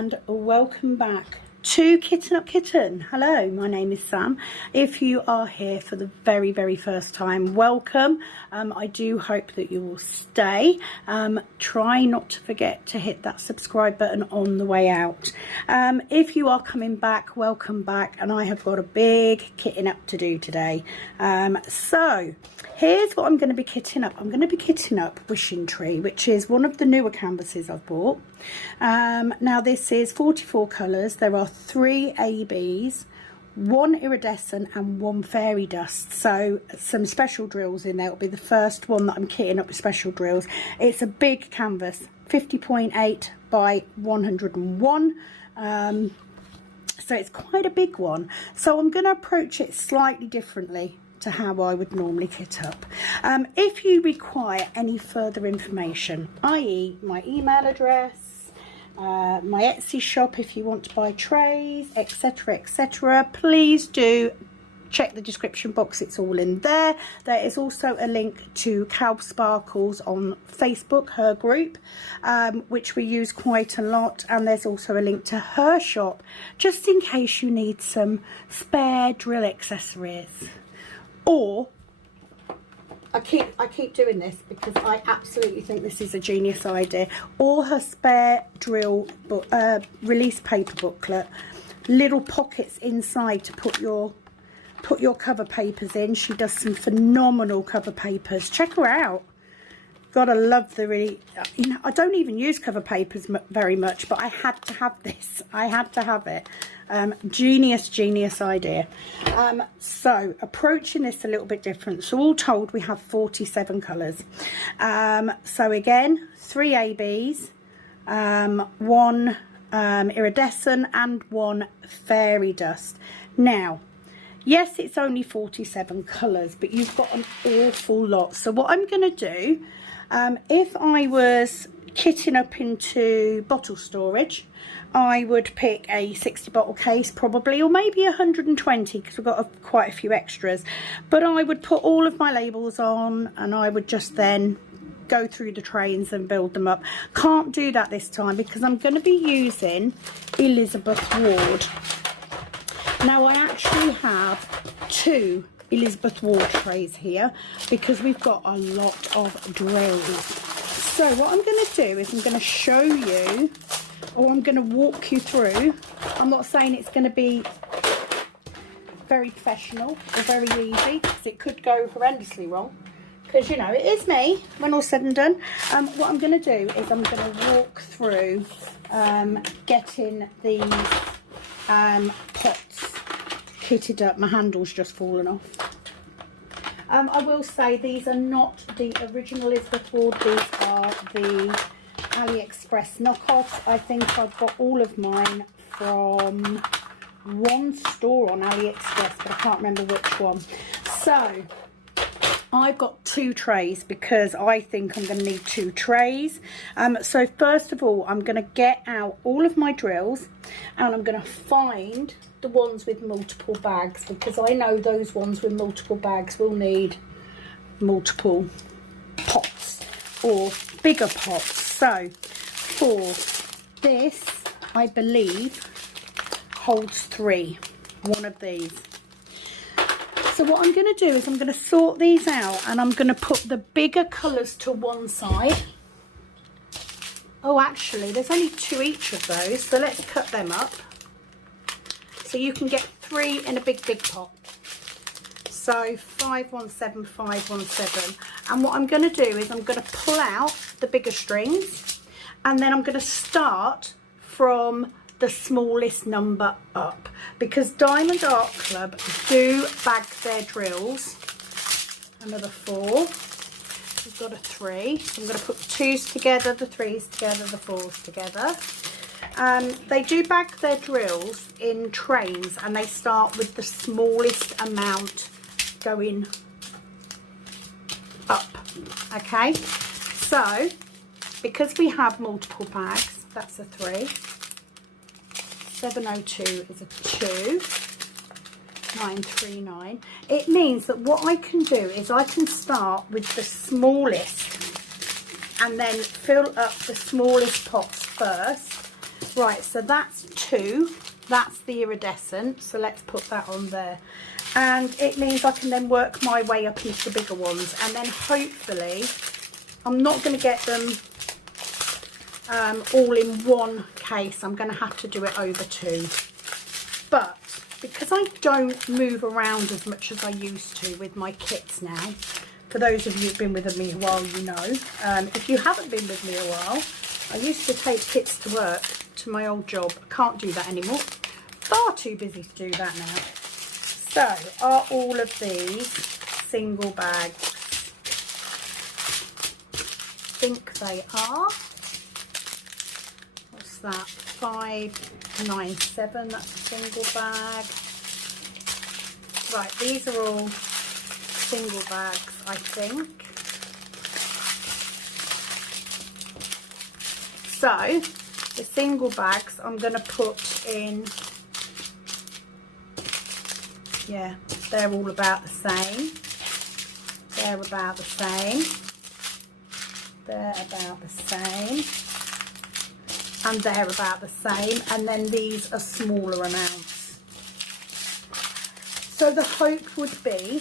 and welcome back to Kitten Up Kitten. Hello, my name is Sam. If you are here for the very first time, welcome. I do hope that you will stay. Try not to forget to hit that subscribe button on the way out. If you are coming back, welcome back, and I have got a big kitting up to do today. So here's what I'm going to be kitting up. I'm going to be kitting up Wishing Tree, which is one of the newer canvases I've bought. Now this is 44 colours. There are 3 ABs, 1 iridescent and 1 fairy dust. So some special drills in there. It'll be the first one that I'm kitting up with special drills. It's a big canvas, 50.8 by 101. So it's quite a big one. So I'm going to approach it slightly differently to how I would normally kit up. If you require any further information, i.e. my email address, my Etsy shop if you want to buy trays, etc, please do check the description box. It's all in there. There is also a link to Cow Sparkles on Facebook, her group, which we use quite a lot, and there's also a link to her shop just in case you need some spare drill accessories. Or I keep doing this because I absolutely think this is a genius idea. Or her spare drill book, release paper booklet, little pockets inside to put your cover papers in. She does some phenomenal cover papers. Check her out. Gotta love the really, you know, I don't even use cover papers very much, but I had to have this. I had to have it. Genius idea. So approaching this a little bit different. So all told, we have 47 colours. So again, 3 ABs, 1 iridescent and 1 fairy dust. Now, yes, it's only 47 colours, but you've got an awful lot. So what I'm going to do, if I was kitting up into bottle storage, I would pick a 60 bottle case probably, or maybe 120 because we've got quite a few extras. But I would put all of my labels on and I would just then go through the trains and build them up. Can't do that this time because I'm going to be using Elizabeth Ward. Now I actually have 2 Elizabeth Ward trays here because we've got a lot of drills. So what I'm going to do is I'm going to show you, or I'm going to walk you through. I'm not saying it's going to be very professional or very easy because it could go horrendously wrong, because you know it is me when all's said and done. What I'm going to do is I'm going to walk through getting these pots kitted up. My handle's just fallen off. I will say these are not the original Elizabeth Ward. These are the AliExpress knockoffs. I think I've got all of mine from one store on AliExpress, but I can't remember which one. So I've got 2 trays because I think I'm going to need 2 trays. So first of all, I'm going to get out all of my drills and I'm going to find the ones with multiple bags, because I know those ones with multiple bags will need multiple pots or bigger pots. So for this, I believe holds 3, one of these. So what I'm going to do is I'm going to sort these out and I'm going to put the bigger colours to one side. Oh, actually, there's only 2 each of those, so let's cut them up. So you can get 3 in a big pot. So 517, 517. And what I'm going to do is I'm going to pull out the bigger strings and then I'm going to start from the smallest number up, because Diamond Art Club do bag their drills. Another 4. We've got a 3. So I'm going to put the 2s together, the 3s together, the 4s together. They do bag their drills in trays and they start with the smallest amount going up. Okay, so because we have multiple bags, that's a 3. 702 is a 2. 939. It means that what I can do is I can start with the smallest and then fill up the smallest pots first. Right, so that's 2. That's the iridescent, so let's put that on there. And it means I can then work my way up into the bigger ones, and then hopefully I'm not going to get them all in one case. I'm going to have to do it over 2. But because I don't move around as much as I used to with my kits now, for those of you who've been with me a while, you know. If you haven't been with me a while, I used to take kits to work, to my old job. I can't do that anymore. Far too busy to do that now. So, are all of these single bags? I think they are. What's that? 597, that's a single bag. Right, these are all single bags, I think. So, the single bags I'm going to put in, yeah, they're all about the same. They're about the same. They're about the same. And they're about the same. And then these are smaller amounts. So the hope would be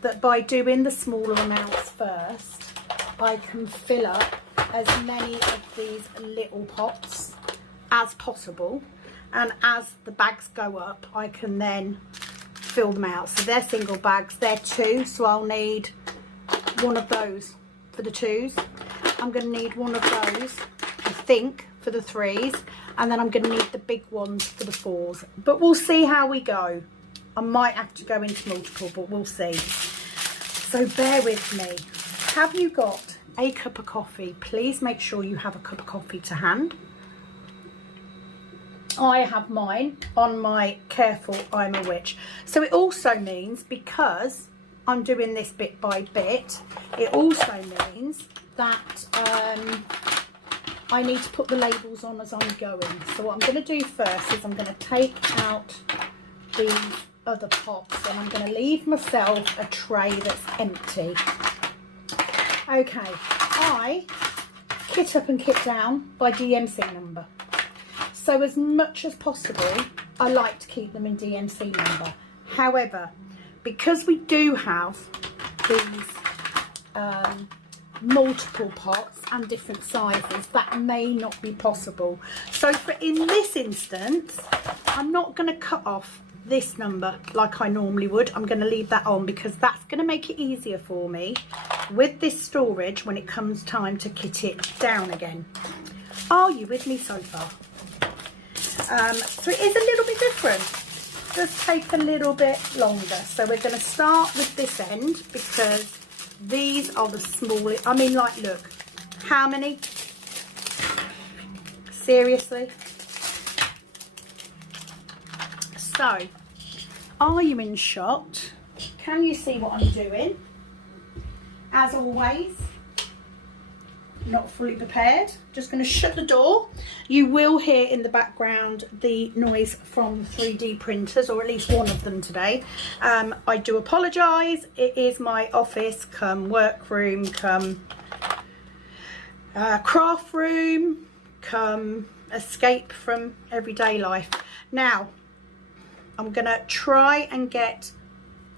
that by doing the smaller amounts first, I can fill up as many of these little pots as possible, and as the bags go up I can then fill them out. So they're single bags, they're 2, so I'll need one of those for the 2s. I'm going to need one of those, I think, for the 3s, and then I'm going to need the big ones for the 4s. But we'll see how we go. I might have to go into multiple, but we'll see. So bear with me. Have you got a cup of coffee? Please make sure you have a cup of coffee to hand. I have mine on my Careful I'm a Witch. So it also means, because I'm doing this bit by bit, it also means that I need to put the labels on as I'm going. So what I'm going to do first is I'm going to take out these other pots, and I'm going to leave myself a tray that's empty. Okay, I kit up and kit down by DMC number. So as much as possible, I like to keep them in DMC number. However, because we do have these multiple pots and different sizes, that may not be possible. So for in this instance, I'm not going to cut off this number like I normally would. I'm going to leave that on because that's going to make it easier for me with this storage when it comes time to kit it down again. Are you with me so far? So it is a little bit different. It does take a little bit longer. So we're going to start with this end because these are the smallest. I mean, like, look, how many? Seriously? So, are you in shot? Can you see what I'm doing? As always, not fully prepared. Just going to shut the door. You will hear in the background the noise from 3D printers, or at least one of them today. I do apologise. It is my office come workroom, come craft room, come escape from everyday life. Now, I'm going to try and get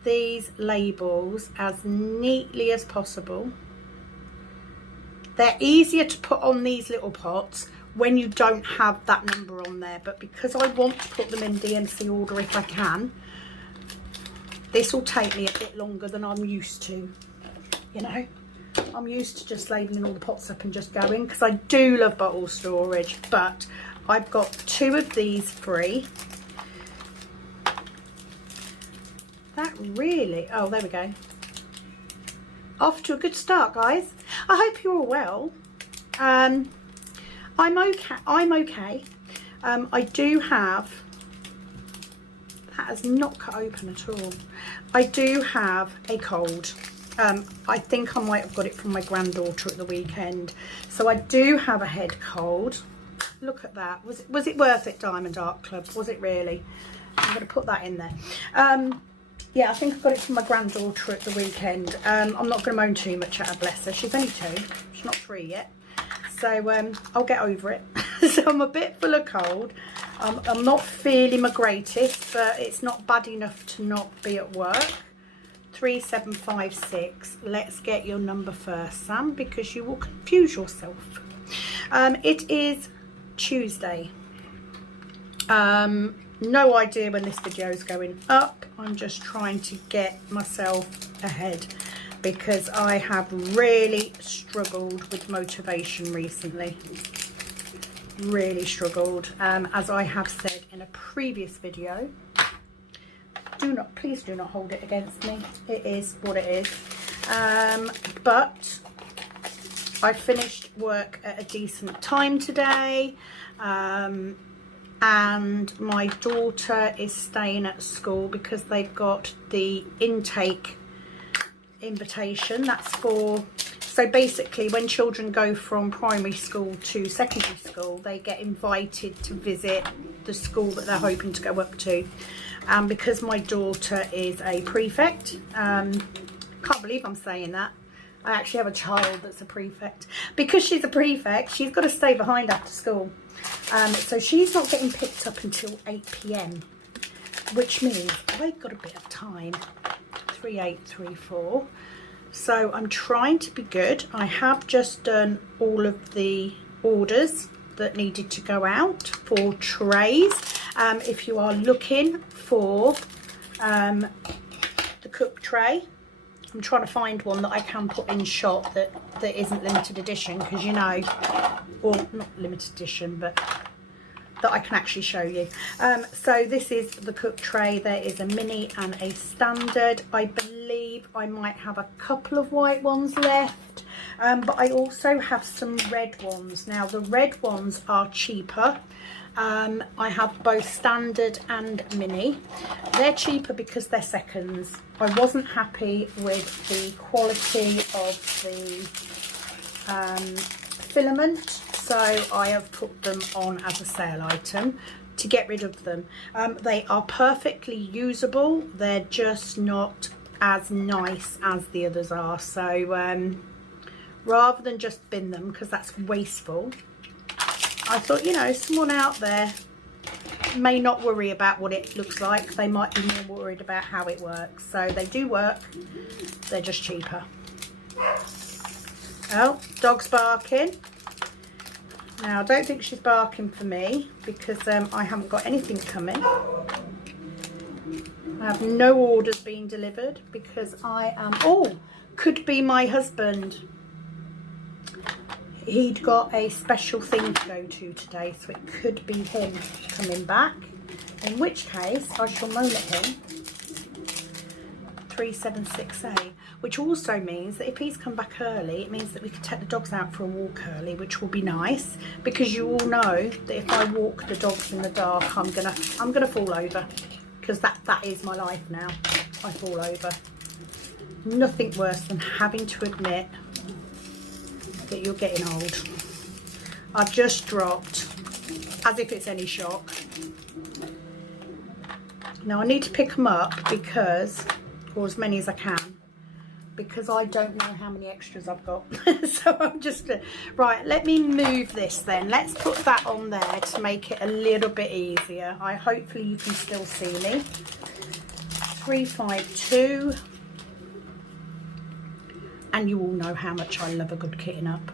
these labels as neatly as possible. They're easier to put on these little pots when you don't have that number on there, but because I want to put them in DMC order if I can, this will take me a bit longer than I'm used to. You know, I'm used to just labelling all the pots up and just going, because I do love bottle storage. But I've got 2 of these free. That really, oh, there we go. Off to a good start, guys. I hope you're all well. I'm okay. I do have, that has not cut open at all. I do have a cold. I think I might have got it from my granddaughter at the weekend. So I do have a head cold. Look at that. Was it worth it, Diamond Art Club? Was it really? I'm going to put that in there. Yeah, I think I got it from my granddaughter at the weekend. I'm not going to moan too much at her, bless her. She's only 2. She's not 3 yet. So I'll get over it. So I'm a bit full of cold. I'm not feeling my greatest, but it's not bad enough to not be at work. 3756. Let's get your number first, Sam, because you will confuse yourself. It is Tuesday. No idea when this video is going up. I'm just trying to get myself ahead because I have really struggled with motivation recently. Really struggled. As I have said in a previous video, please do not hold it against me. It is what it is. But I finished work at a decent time today. And my daughter is staying at school because they've got the intake invitation. That's for, so basically when children go from primary school to secondary school, they get invited to visit the school that they're hoping to go up to. And because my daughter is a prefect, can't believe I'm saying that. I actually have a child that's a prefect. Because she's a prefect, she's got to stay behind after school. So she's not getting picked up until 8 PM, which means I've got a bit of time. 3834. So I'm trying to be good. I have just done all of the orders that needed to go out for trays. If you are looking for the cook tray, I'm trying to find one that I can put in shop that isn't limited edition, because you know, or not limited edition, but that I can actually show you. So this is the cook tray. There is a mini and a standard. I believe I might have a couple of white ones left, but I also have some red ones. Now the red ones are cheaper. I have both standard and mini. They're cheaper because they're seconds. I wasn't happy with the quality of the filament, so I have put them on as a sale item to get rid of them. They are perfectly usable. They're just not as nice as the others are. So rather than just bin them, because that's wasteful, I thought, you know, someone out there may not worry about what it looks like. They might be more worried about how it works. So they do work. They're just cheaper. Oh, dog's barking. Now, I don't think she's barking for me because I haven't got anything coming. I have no orders being delivered because I am... Oh, could be my husband. He'd got a special thing to go to today, so it could be him coming back, in which case I shall moan at him. 376A, which also means that if he's come back early, it means that we can take the dogs out for a walk early, which will be nice, because you all know that if I walk the dogs in the dark, I'm gonna fall over, because that is my life now. I fall over. Nothing worse than having to admit that you're getting old. I've just dropped, as if it's any shock. Now I need to pick them up because, or as many as I can, because I don't know how many extras I've got. So I'm just right, let me move this then. Let's put that on there to make it a little bit easier. Hopefully you can still see me. 352. And you all know how much I love a good kitting up.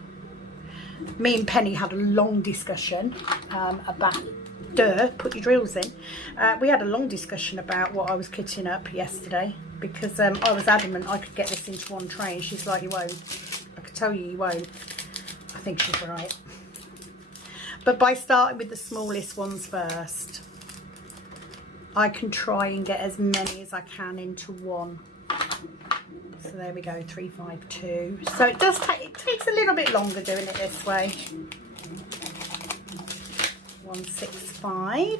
Me and Penny had a long discussion about, put your drills in. We had a long discussion about what I was kitting up yesterday, because I was adamant I could get this into one tray, and she's like, you won't. I could tell you won't. I think she's right. But by starting with the smallest ones first, I can try and get as many as I can into one. So there we go, 352. So it does take, it takes a little bit longer doing it this way. 165.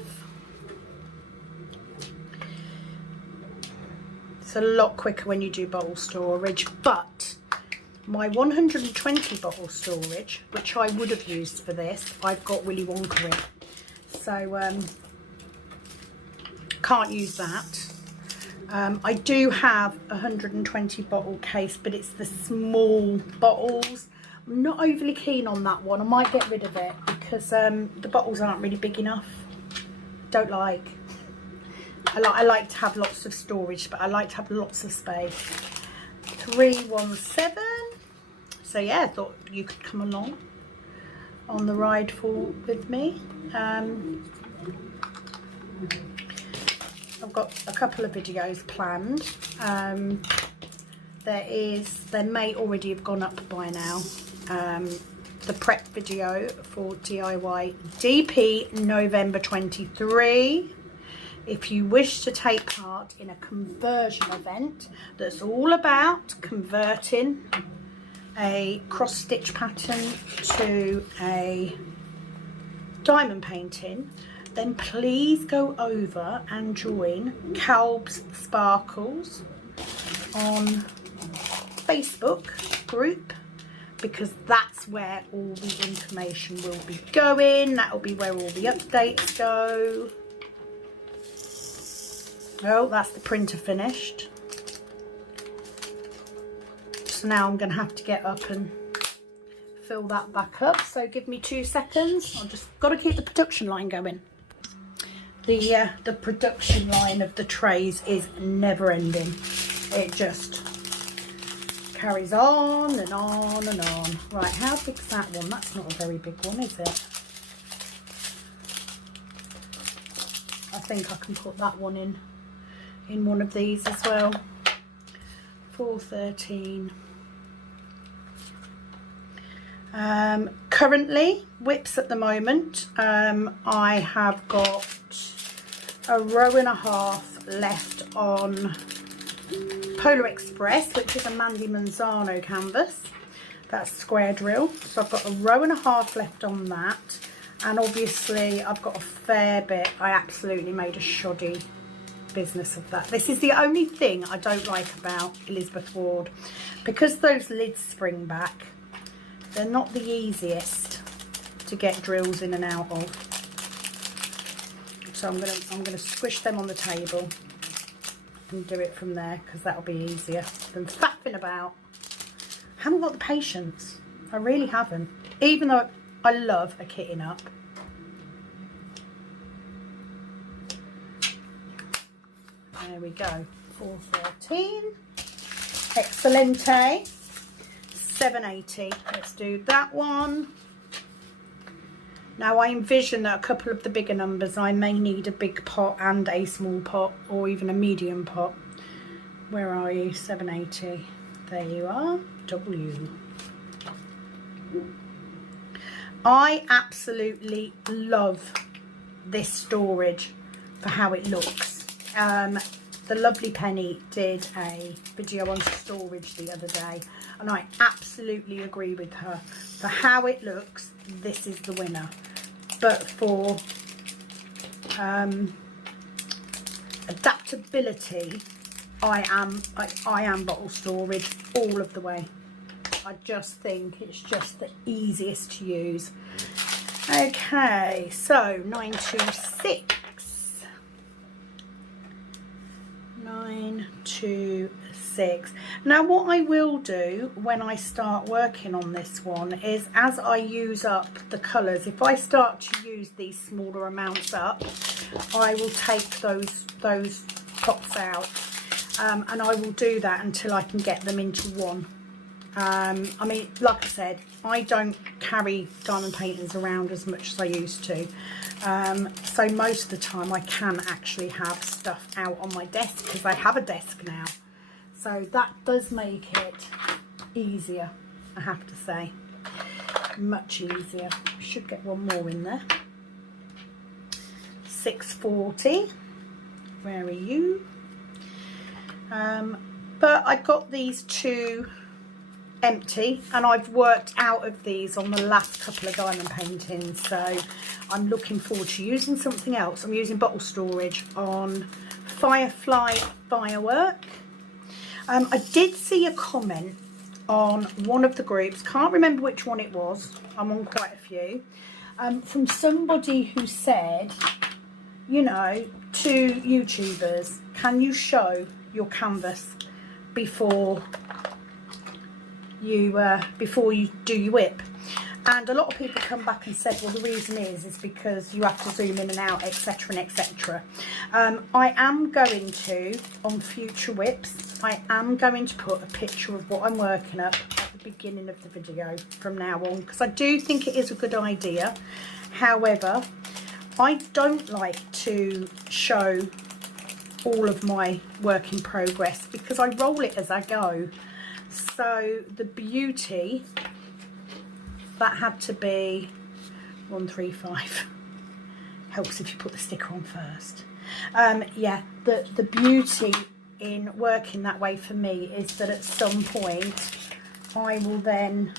It's a lot quicker when you do bottle storage, but my 120 bottle storage, which I would have used for this, I've got Willy Wonka in. So can't use that. I do have a 120 bottle case, but it's the small bottles. I'm not overly keen on that one. I might get rid of it because the bottles aren't really big enough. Don't like. I like to have lots of storage, but I like to have lots of space. 317. So yeah, I thought you could come along on the ride with me. I've got a couple of videos planned. There may already have gone up by now. The prep video for DIY DP November 23. If you wish to take part in a conversion event that's all about converting a cross stitch pattern to a diamond painting, then please go over and join Calb's Sparkles on Facebook group, because that's where all the information will be going. That'll be where all the updates go. Oh, that's the printer finished. So now I'm going to have to get up and fill that back up. So give me 2 seconds. I've just got to keep the production line going. The production line of the trays is never ending. It just carries on and on and on. Right, how big's that one? That's not a very big one, is it? I think I can put that one in one of these as well. 413. Currently whips at the moment, I have got a row and a half left on Polar Express, which is a Mandy Manzano canvas. That's square drill. So I've got a row and a half left on that, and obviously I've got a fair bit. I absolutely made a shoddy business of that. This is the only thing I don't like about Elizabeth Ward, because those lids spring back. They're not the easiest to get drills in and out of. So I'm gonna squish them on the table and do it from there, because that'll be easier than faffing about. I haven't got the patience. I really haven't. Even though I love a kitting up. There we go. 413. Excelente. 780. Let's do that one. Now I envision that a couple of the bigger numbers I may need a big pot and a small pot, or even a medium pot. Where are you? 780. There you are. W. I absolutely love this storage for how it looks. The lovely Penny did a video on storage the other day, and I absolutely agree with her. For how it looks, this is the winner. But for adaptability, I am bottle storage all of the way. I just think it's just the easiest to use. Okay, so 926. 926. Now what I will do when I start working on this one is, as I use up the colours, if I start to use these smaller amounts up, I will take those pots out, and I will do that until I can get them into one. I mean, like I said, I don't carry diamond paintings around as much as I used to. So most of the time I can actually have stuff out on my desk, because I have a desk now. So that does make it easier, I have to say. Much easier. Should get one more in there. 640. Where are you? But I got these two empty, and I've worked out of these on the last couple of diamond paintings, so I'm looking forward to using something else. I'm using bottle storage on Firefly Firework. I did see a comment on one of the groups, can't remember which one it was, I'm on quite a few, from somebody who said, you know, to YouTubers, can you show your canvas before you do your whip? And a lot of people come back and said, well, the reason is because you have to zoom in and out, etc. and etc. I am going to, on future whips, I am going to put a picture of what I'm working up at the beginning of the video from now on, because I do think it is a good idea. However, I don't like to show all of my work in progress because I roll it as I go. So the beauty, that had to be 135. Helps if you put the sticker on first. Yeah, the beauty in working that way for me is that at some point I will then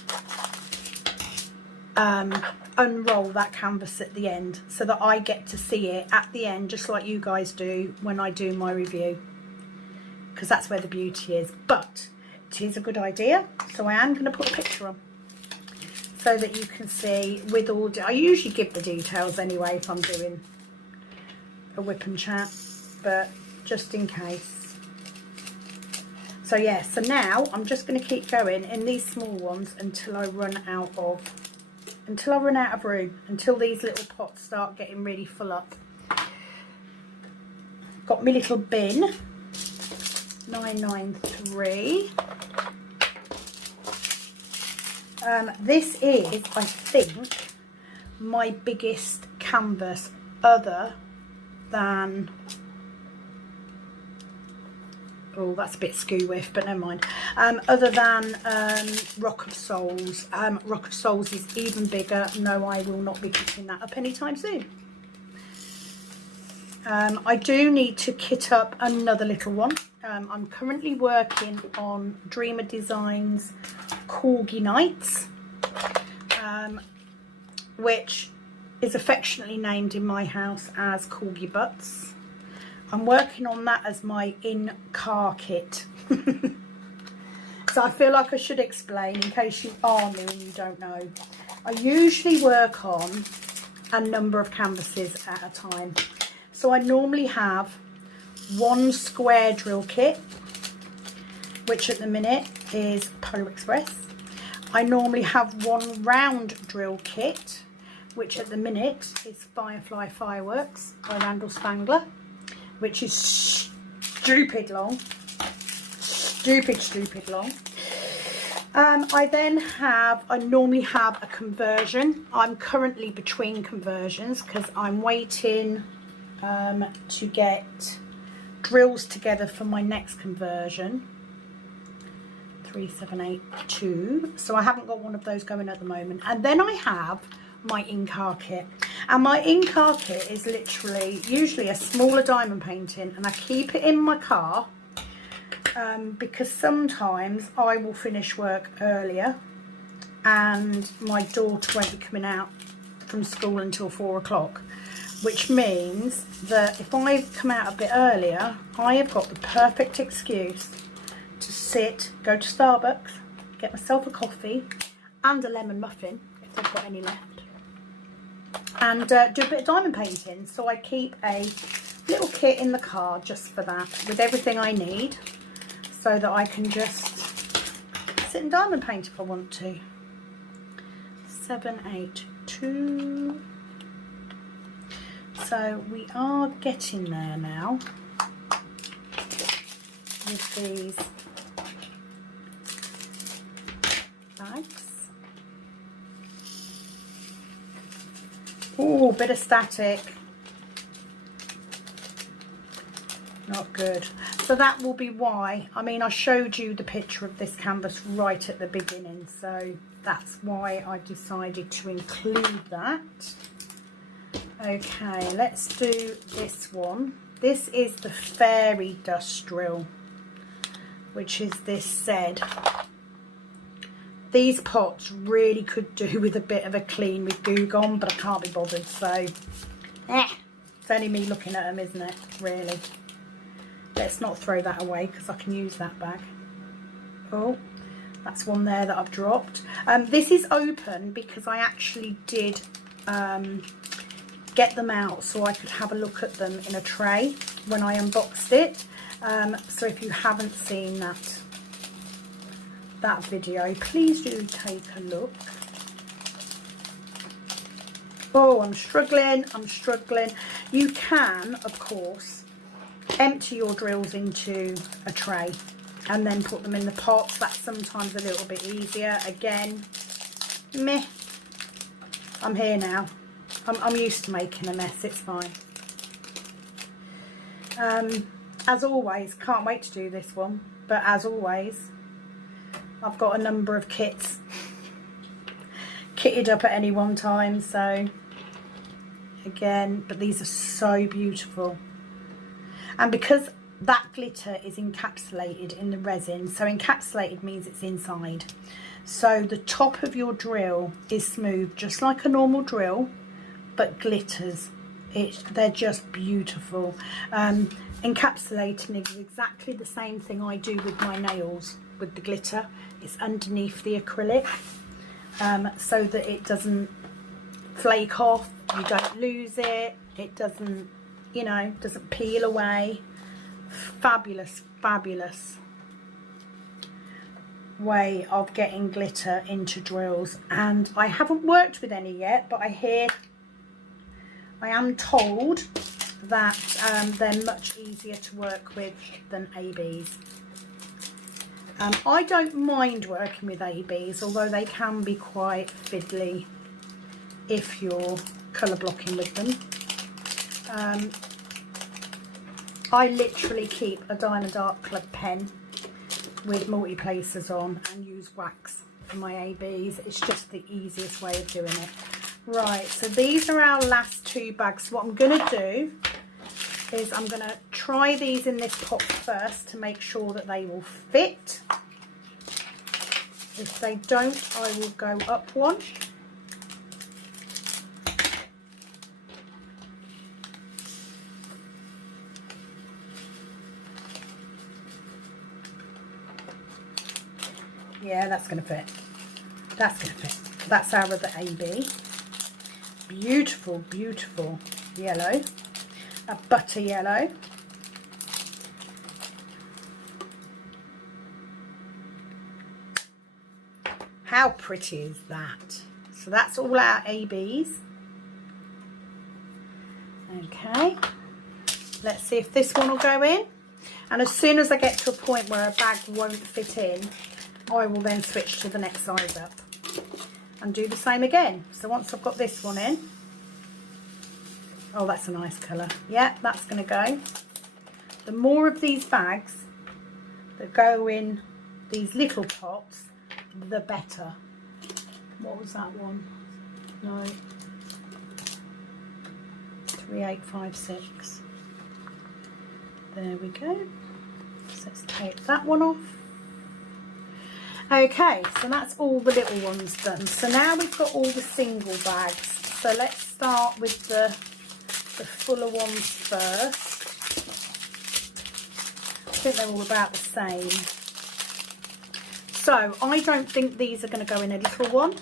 unroll that canvas at the end so that I get to see it at the end, just like you guys do when I do my review, because that's where the beauty is. But it is a good idea, so I am going to put a picture on so that you can see with all I usually give the details anyway if I'm doing a whip and chat, but just in case. So yeah, so now I'm just going to keep going in these small ones until I run out of room, until these little pots start getting really full up. Got my little bin, 993. This is, I think, my biggest canvas other than, oh, that's a bit skew with, but never mind. Other than Rock of Souls. Rock of Souls is even bigger. No, I will not be picking that up anytime soon. I do need to kit up another little one. I'm currently working on Dreamer Designs Corgi Nights, which is affectionately named in my house as Corgi Butts. I'm working on that as my in-car kit. So I feel like I should explain in case you are new and you don't know. I usually work on a number of canvases at a time. So I normally have one square drill kit, which at the minute is Polar Express. I normally have one round drill kit, which at the minute is Firefly Fireworks by Randall Spangler, which is stupid long. Stupid long. I normally have a conversion. I'm currently between conversions because I'm waiting to get drills together for my next conversion, 3782. So I haven't got one of those going at the moment. And then I have my in-car kit, and my in-car kit is literally usually a smaller diamond painting, and I keep it in my car because sometimes I will finish work earlier and my daughter won't be coming out from school until 4 o'clock, which means that if I come out a bit earlier, I have got the perfect excuse to sit, go to Starbucks, get myself a coffee and a lemon muffin if I've got any left, and do a bit of diamond painting. So I keep a little kit in the car just for that, with everything I need, so that I can just sit and diamond paint if I want to. 782. So we are getting there now with these bags. Oh, bit of static. Not good. So that will be why. I mean, I showed you the picture of this canvas right at the beginning, so that's why I decided to include that. Okay, let's do this one. This is the Fairy Dust Drill, which is this said. These pots really could do with a bit of a clean with Goo Gone, but I can't be bothered, so it's only me looking at them, isn't it, really? Let's not throw that away because I can use that bag. Oh, that's one there that I've dropped. This is open because I actually did get them out so I could have a look at them in a tray when I unboxed it. So if you haven't seen that video, please do take a look. Oh, I'm struggling. You can, of course, empty your drills into a tray and then put them in the pots. That's sometimes a little bit easier. Again, meh. I'm here now. I'm used to making a mess. It's fine. As always, can't wait to do this one. But as always, I've got a number of kits kitted up at any one time. So again, but these are so beautiful. And because that glitter is encapsulated in the resin, so encapsulated means it's inside. So the top of your drill is smooth, just like a normal drill, but glitters. They're just beautiful. Encapsulating is exactly the same thing I do with my nails with the glitter. It's underneath the acrylic, so that it doesn't flake off, you don't lose it, it doesn't, you know, doesn't peel away. Fabulous, fabulous way of getting glitter into drills. And I haven't worked with any yet, but I am told that they're much easier to work with than ABs. I don't mind working with ABs, although they can be quite fiddly if you're colour blocking with them. I literally keep a Diamond Art Club pen with multi-placers on and use wax for my ABs. It's just the easiest way of doing it. Right, so these are our last 2 bags. So what I'm going to do is I'm going to try these in this pot first to make sure that they will fit. If they don't, I will go up one. Yeah, that's going to fit. That's going to fit. That's our other AB. Beautiful, beautiful yellow. A butter yellow. How pretty is that? So that's all our ABs. Okay. Let's see if this one will go in. And as soon as I get to a point where a bag won't fit in, I will then switch to the next size up and do the same again. So once I've got this one in, oh, that's a nice colour. Yeah, that's going to go. The more of these bags that go in these little pots, the better. What was that one? No. 3856. There we go. So let's take that one off. Okay, so that's all the little ones done. So now we've got all the single bags. So let's start with the fuller ones first. I think they're all about the same. So I don't think these are going to go in a little one.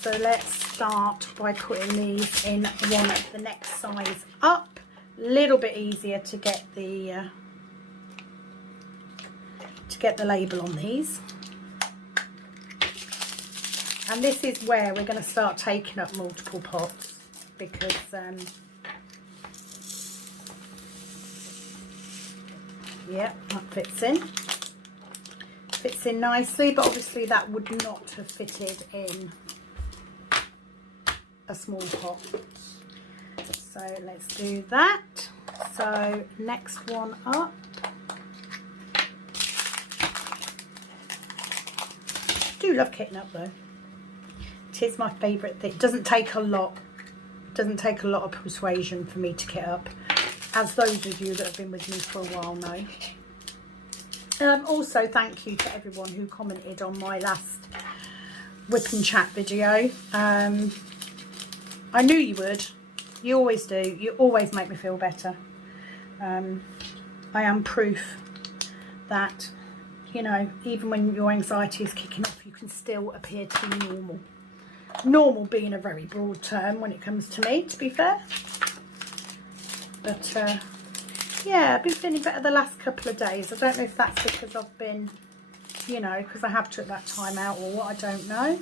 So let's start by putting these in one of the next size up. A little bit easier to get the label on these. And this is where we're going to start taking up multiple pots, because yeah, that fits in nicely, but obviously that would not have fitted in a small pot. So let's do that. So next one up. I do love kitting up though. It is my favourite thing. It doesn't take a lot. It doesn't take a lot of persuasion for me to kit up, as those of you that have been with me for a while know. Also, thank you to everyone who commented on my last whip and chat video. I knew you would. You always do. You always make me feel better. I am proof that, you know, even when your anxiety is kicking off, you can still appear to be normal. Normal being a very broad term when it comes to me, to be fair. But yeah, I've been feeling better the last couple of days. I don't know if that's because I've been you know, because I have took that time out or what, I don't know.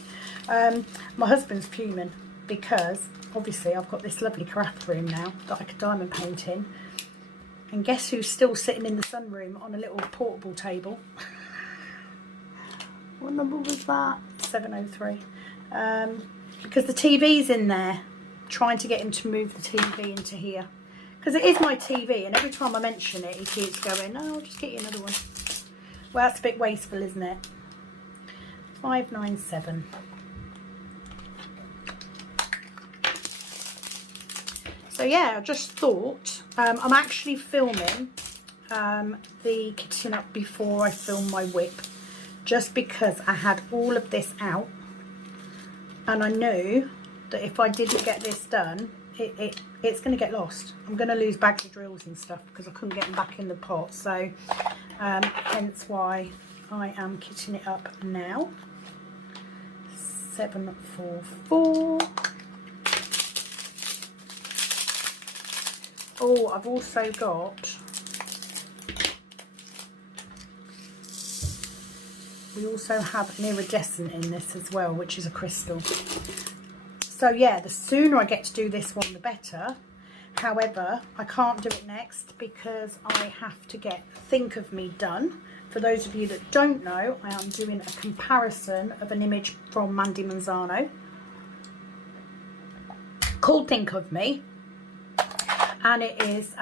My husband's fuming because obviously I've got this lovely craft room now that I could diamond paint in. And guess who's still sitting in the sunroom on a little portable table? What number was that? 703. Because the TV's in there, trying to get him to move the TV into here. Because it is my TV, and every time I mention it, he keeps going, oh, I'll just get you another one. Well, that's a bit wasteful, isn't it? 597. So yeah, I just thought, I'm actually filming the kitchen up before I film my whip, just because I had all of this out, and I knew that if I didn't get this done, it's going to get lost. I'm going to lose bags of drills and stuff because I couldn't get them back in the pot. So hence why I am kitting it up now. 744. Oh, I've also got, we also have an iridescent in this as well, which is a crystal. So yeah, the sooner I get to do this one, the better. However, I can't do it next because I have to get Think of Me done. For those of you that don't know, I am doing a comparison of an image from Mandy Manzano called Think of Me. And it is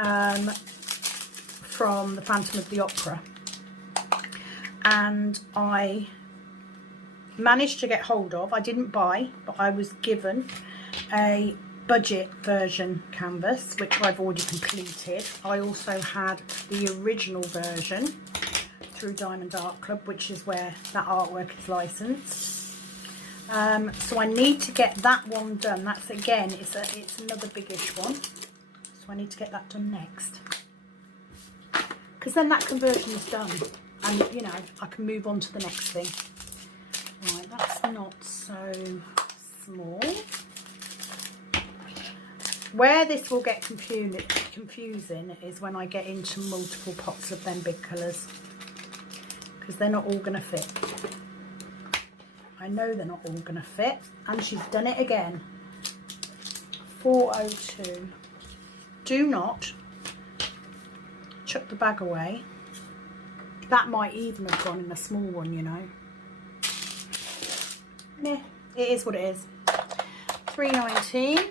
from the Phantom of the Opera. And I managed to get hold of, I didn't buy, but I was given a budget version canvas, which I've already completed. I also had the original version through Diamond Art Club, which is where that artwork is licensed. So I need to get that one done. That's, again, it's another biggish one. So I need to get that done next, because then that conversion is done, and you know, I can move on to the next thing. Right, that's not so small. Where this will get confusing is when I get into multiple pots of them big colours, because they're not all going to fit. I know they're not all going to fit, and she's done it again. 402. Do not chuck the bag away. That might even have gone in a small one, you know. Yeah, it is what it is. 319.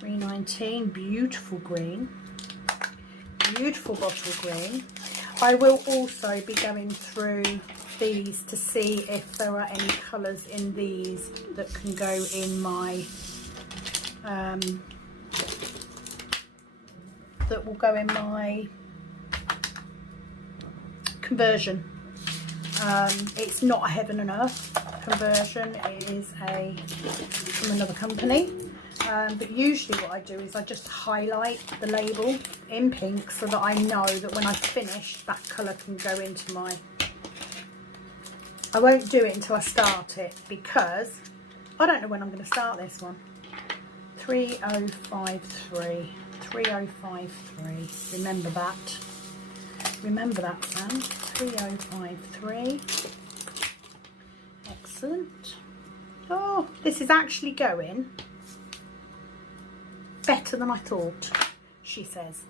319, beautiful green. Beautiful bottle green. I will also be going through these to see if there are any colours in these that can go in my that will go in my conversion. It's not a Heaven and Earth conversion, it is from another company, but usually what I do is I just highlight the label in pink so that I know that when I finish, that colour can go into my, I won't do it until I start it, because I don't know when I'm going to start this one. 3053. 3053. Remember that. Remember that, Sam. 3053. Excellent. Oh, this is actually going better than I thought, she says,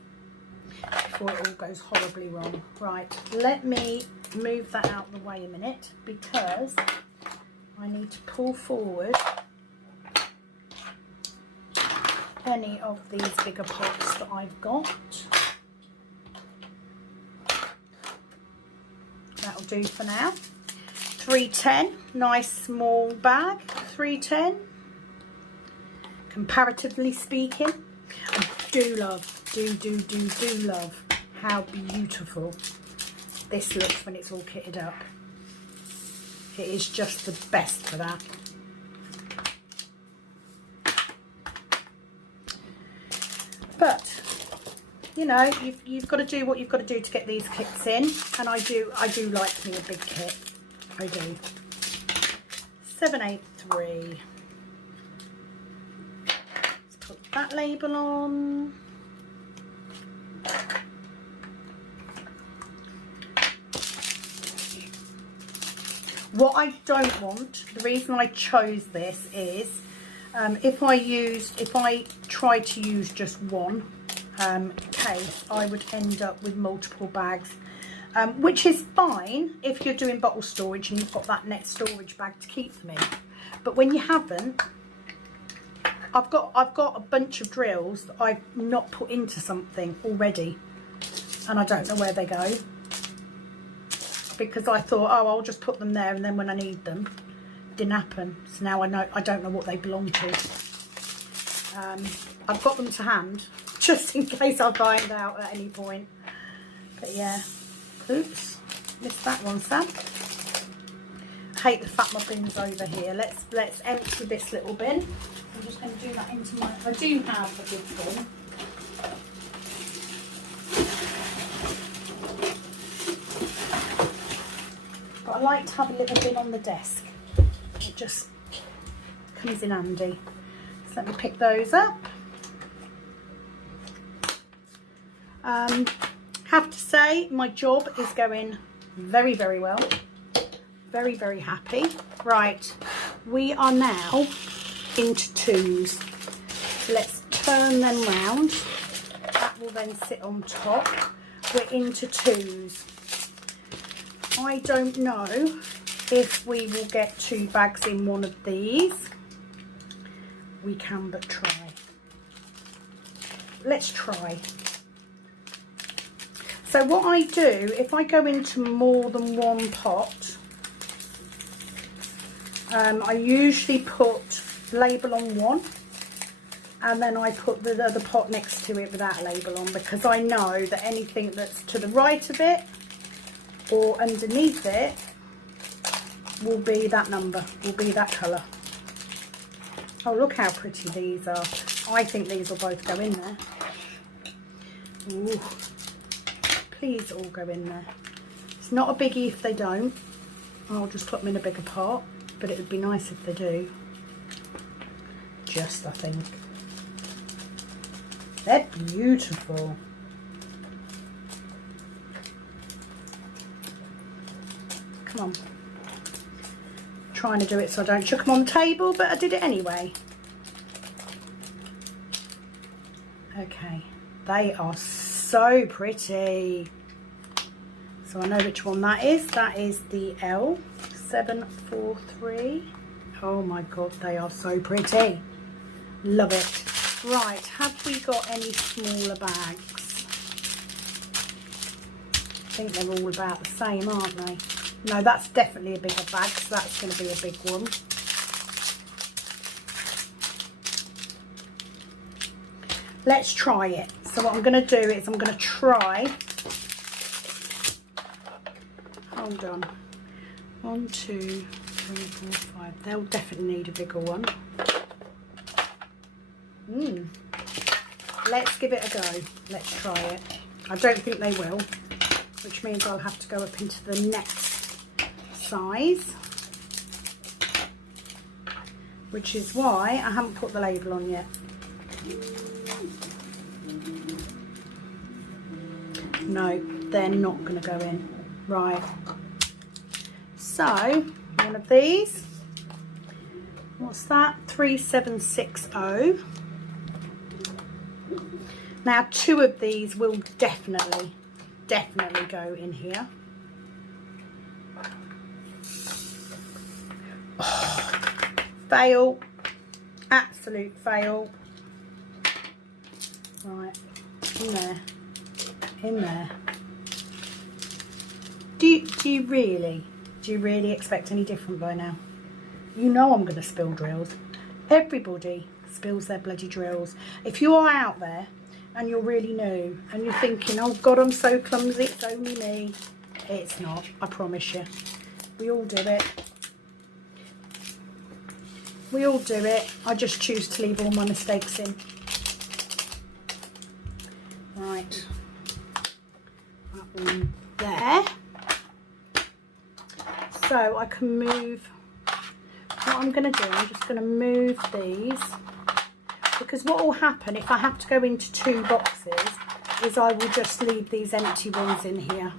before it all goes horribly wrong. Right, let me move that out of the way a minute, because I need to pull forward any of these bigger pots that I've got. That'll do for now. 310, nice small bag. 310. Comparatively speaking, I do love, do love how beautiful this looks when it's all kitted up. It is just the best for that. But you know, you've got to do what you've got to do to get these kits in, and I do like me a big kit. I do. 783. Let's put that label on. What I don't want, the reason I chose this is if I tried to use just one case, I would end up with multiple bags, which is fine if you're doing bottle storage and you've got that next storage bag to keep them in. But when you haven't, I've got a bunch of drills that I've not put into something already, and I don't know where they go, because I thought, oh, I'll just put them there, and then when I need them, didn't happen. So now I don't know what they belong to. I've got them to hand just in case I find out at any point. But yeah, oops, missed that one, Sam. I hate the fat muffins over here. Let's empty this little bin. I'm just going to do that into my. I do have a big bin. But I like to have a little bin on the desk. It just comes in handy. So let me pick those up. Have to say, my job is going very, very well. Very, very happy. Right, we are now into twos. So let's turn them round. That will then sit on top. We're into twos. I don't know if we will get 2 bags in one of these. We can but try. Let's try. So what I do, if I go into more than one pot, I usually put label on one, and then I put the other pot next to it without a label on, because I know that anything that's to the right of it or underneath it will be that number, will be that colour. Oh, look how pretty these are. I think these will both go in there. Ooh. Please all go in there. It's not a biggie if they don't. I'll just put them in a bigger pot, but it would be nice if they do. Just, I think. They're beautiful. Come on. Trying to do it so I don't chuck them on the table, but I did it anyway. Okay, they are so pretty. So I know which one that is. That is the L743. Oh my god, they are so pretty. Love it. Right, have we got any smaller bags? I think they're all about the same, aren't they? No, that's definitely a bigger bag, so that's going to be a big one. Let's try it. So what I'm going to do is I'm going to try. Hold on. 1, 2, 3, 4, 5. They'll definitely need a bigger one. Let's give it a go. Let's try it. I don't think they will, which means I'll have to go up into the next size, which is why I haven't put the label on yet. No, they're not going to go in. Right, so one of these, what's that, 3760. Now 2 of these will definitely go in here. Oh, fail, absolute fail. Right, in there. Do you really expect any different by now? You know I'm going to spill drills. Everybody spills their bloody drills. If you are out there and you're really new and you're thinking, oh god, I'm so clumsy, it's only me. It's not, I promise you. We all do it. We all do it. I just choose to leave all my mistakes in. Right. That one there. So I can move. What I'm going to do, I'm just going to move these, because what will happen if I have to go into 2 boxes is I will just leave these empty ones in here,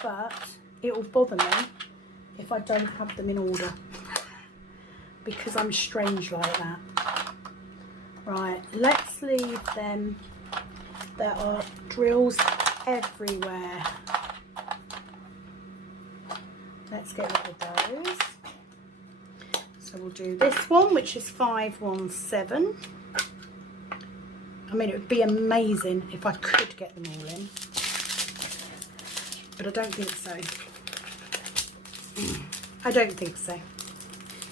but it will bother me if I don't have them in order, because I'm strange like that. Right, let's leave them. There are drills everywhere. Let's get rid of those. So we'll do this one, which is 517. I mean, it would be amazing if I could get them all in, but I don't think so. I don't think so.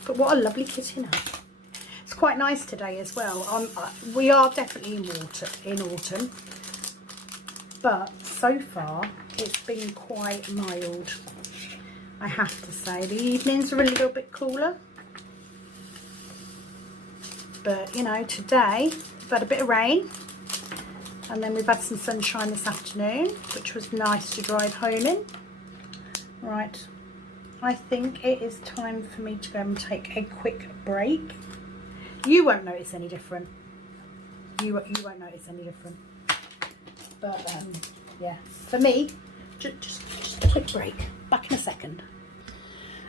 But what a lovely kitty now. It's quite nice today as well. We are definitely in autumn, but so far it's been quite mild, I have to say. The evenings are a little bit cooler, but you know, today we've had a bit of rain, and then we've had some sunshine this afternoon, which was nice to drive home in. Right, I think it is time for me to go and take a quick break. You won't notice any different. You won't notice any different. But yeah, for me, just a quick break. Back in a second.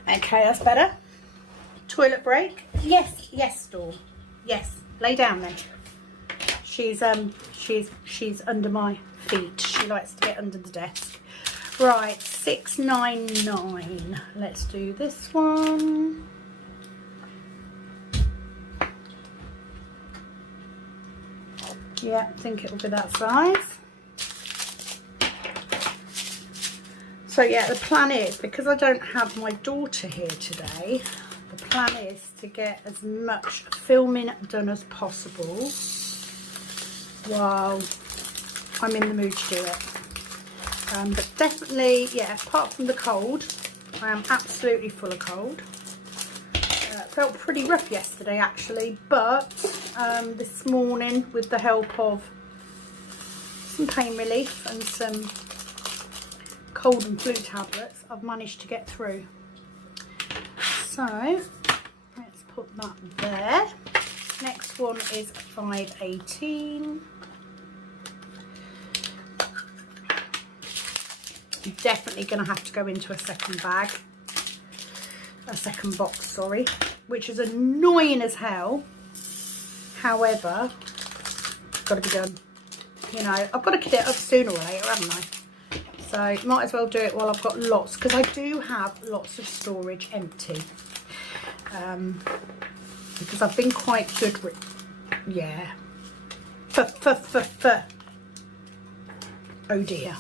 Okay, that's better. Toilet break. Yes, Storm. Yes, lay down then. She's under my feet. She likes to get under the desk. Right, 699. Let's do this one. Yeah, I think it'll be that size. So yeah, the plan is, because I don't have my daughter here today, the plan is to get as much filming done as possible while I'm in the mood to do it. But definitely, yeah, apart from the cold, I am absolutely full of cold. Felt pretty rough yesterday actually, but this morning, with the help of some pain relief and some cold and flu tablets, I've managed to get through. So let's put that there. Next one is 518. I'm definitely going to have to go into a second bag. A second box, sorry, which is annoying as hell. However, got to be done. You know, I've got to get it up sooner or later, haven't I? So might as well do it while I've got lots, because I do have lots of storage empty. Because I've been quite good with, yeah. Oh dear.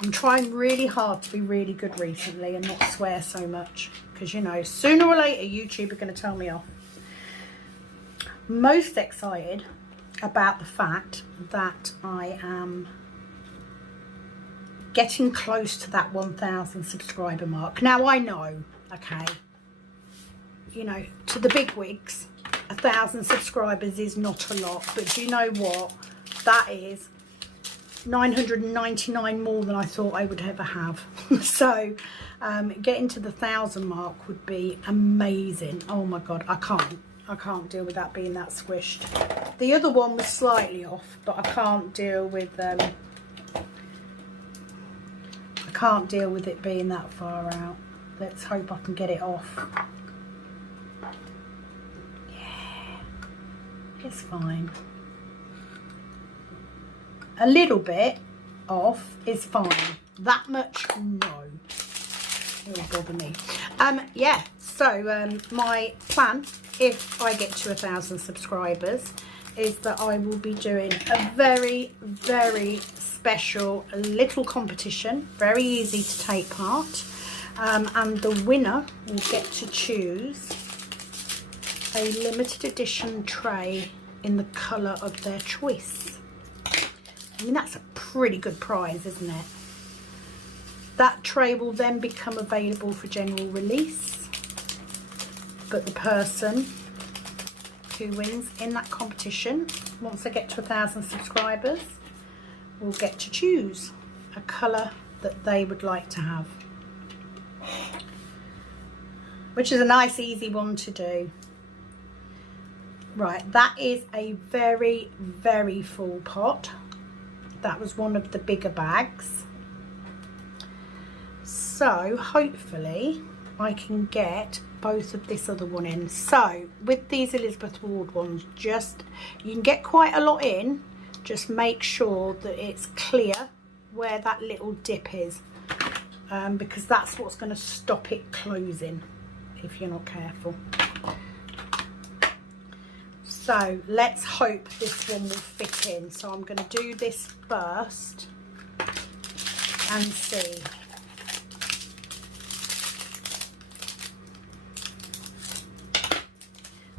I'm trying really hard to be really good recently and not swear so much, because you know, sooner or later YouTube are going to tell me off. Most excited about the fact that I am getting close to that 1,000 subscriber mark. Now I know, okay, you know, to the big wigs, 1,000 subscribers is not a lot, but do you know what? That is 999 more than I thought I would ever have. So getting to the 1,000 mark would be amazing. Oh my god, I can't deal with that being that squished. The other one was slightly off, but I can't deal with it being that far out. Let's hope I can get it off. Yeah, it's fine. A little bit off is fine. That much, no. It'll bother me. Yeah, so my plan, if I get to 1,000 subscribers, is that I will be doing a very, very special little competition. Very easy to take part. And the winner will get to choose a limited edition tray in the colour of their choice. I mean, that's a pretty good prize, isn't it? That tray will then become available for general release, but the person who wins in that competition, once they get to 1,000 subscribers, will get to choose a colour that they would like to have, which is a nice easy one to do. Right, that is a very, very full pot. That was one of the bigger bags. So So hopefully I can get both of this other one in. So with these Elizabeth Ward ones, just, you can get quite a lot in, just make sure that it's clear where that little dip is, because that's what's going to stop it closing if you're not careful. So let's hope this one will fit in. So I'm going to do this first and see.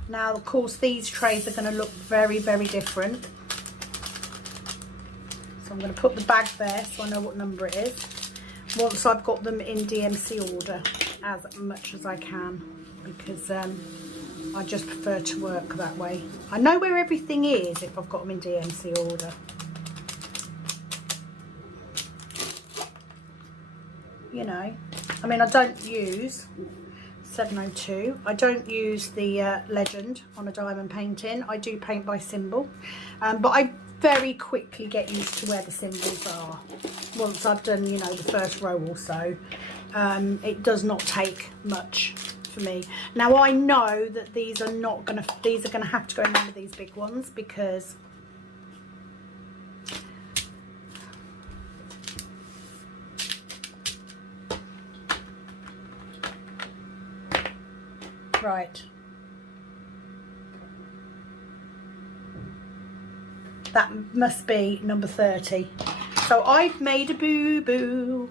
Now, of course, these trays are going to look very, very different. So I'm going to put the bag there so I know what number it is. Once I've got them in DMC order, as much as I can, because I just prefer to work that way. I know where everything is if I've got them in DMC order. You know, I mean, I don't use 702. I don't use the legend on a diamond painting. I do paint by symbol, but I very quickly get used to where the symbols are. Once I've done, you know, the first row or so, it does not take much for me. Now I know that these are not gonna, these are gonna have to go in one of these big ones, because right, that must be number 30. So I've made a boo-boo.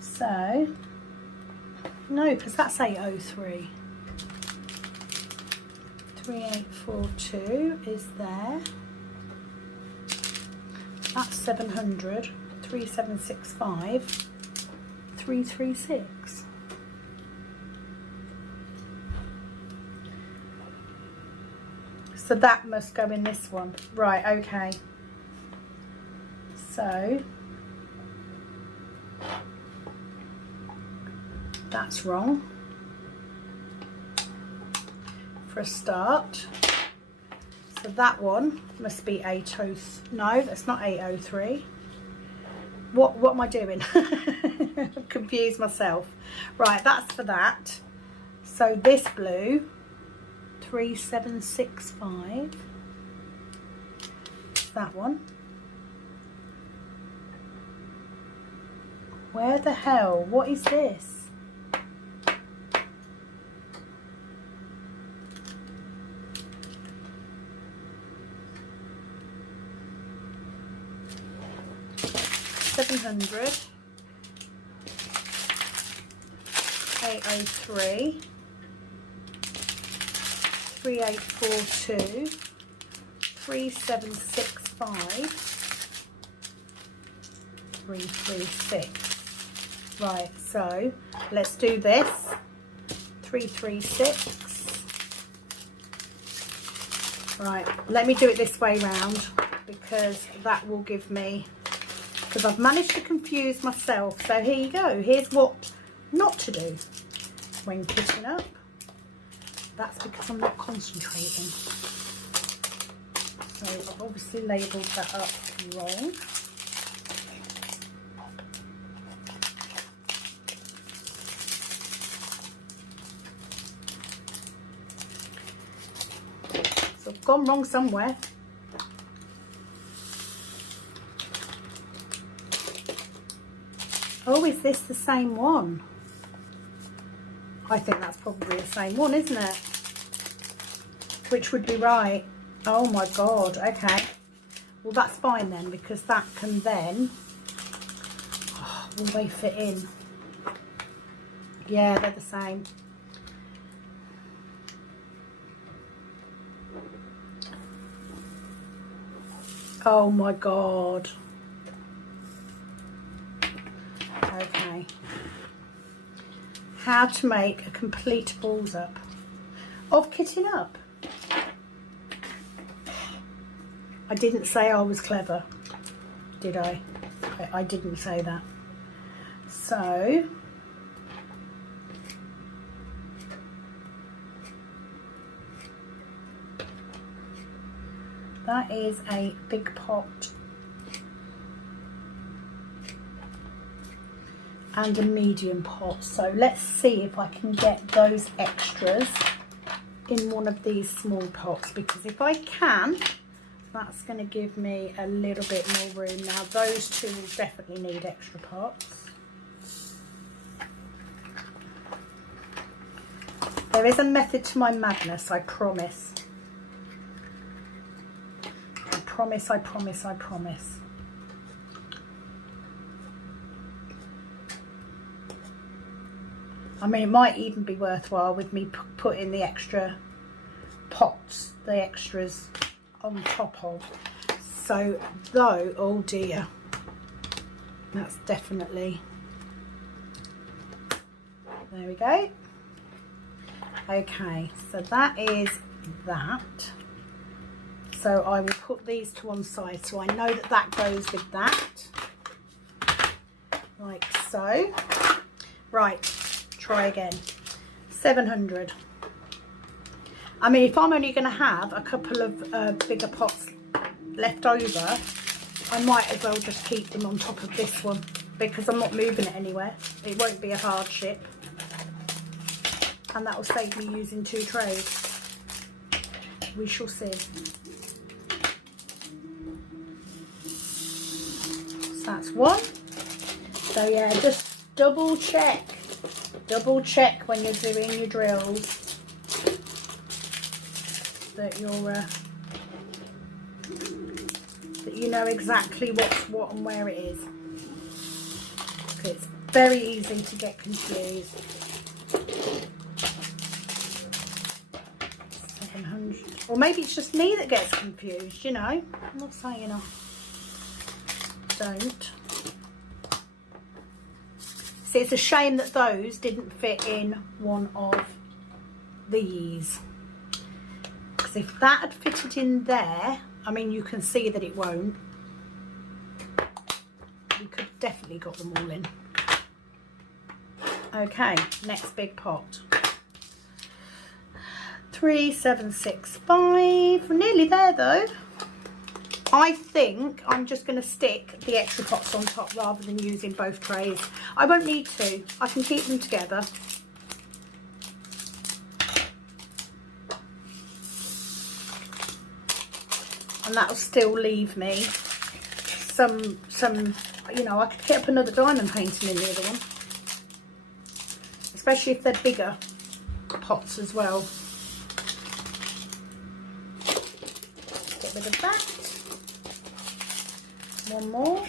So, no, because that's 803. 3842 is there. That's 700. 3765. 336. So that must go in this one. Right, okay. So that's wrong for a start. So that one must be 80. No, that's not 803. What am I doing? I've confused myself. Right, that's for that. So this blue, 3765. That one. Where the hell? What is this? $700, 803, 3842, 3765, 336. Right, so let's do this. 336. Right, let me do it this way round, because that will give me, because I've managed to confuse myself. So here you go. Here's what not to do when kitting up. That's because I'm not concentrating. So I've obviously labelled that up wrong. So I've gone wrong somewhere. Oh, is this the same one? I think that's probably the same one, isn't it? Which would be right. Oh my God, okay. Well, that's fine then, because that can then, oh, will they fit in? Yeah, they're the same. Oh my God. Okay. How to make a complete balls up of kitting up. I didn't say I was clever, did I? I didn't say that. So that is a big pot and a medium pot. So let's see if I can get those extras in one of these small pots, because if I can, that's going to give me a little bit more room. Now those two will definitely need extra pots. There is a method to my madness, I promise. I promise, I promise, I promise. I mean, it might even be worthwhile with me putting the extra pots, the extras on top of. So, though, oh dear, that's definitely, there we go. Okay, so that is that. So I will put these to one side, so I know that that goes with that, like so. Right, try again. 700. I mean, if I'm only going to have a couple of bigger pots left over, I might as well just keep them on top of this one, because I'm not moving it anywhere. It won't be a hardship, and that will save me using 2 trays. We shall see. So that's one. So yeah, just double check when you're doing your drills that you're that you know exactly what's what and where it is. It's very easy to get confused. 700, or maybe it's just me that gets confused, you know. I'm not saying I don't. See, it's a shame that those didn't fit in one of these, because if that had fitted in there, I mean, you can see that it won't. We could have definitely got them all in. Okay, next big pot. 3, 7, 6, 5. We're nearly there though. I think I'm just going to stick the extra pots on top rather than using both trays. I won't need to. I can keep them together. And that'll still leave me some, you know, I could get up another diamond painting in the other one. Especially if they're bigger pots as well. Get rid of that. One more.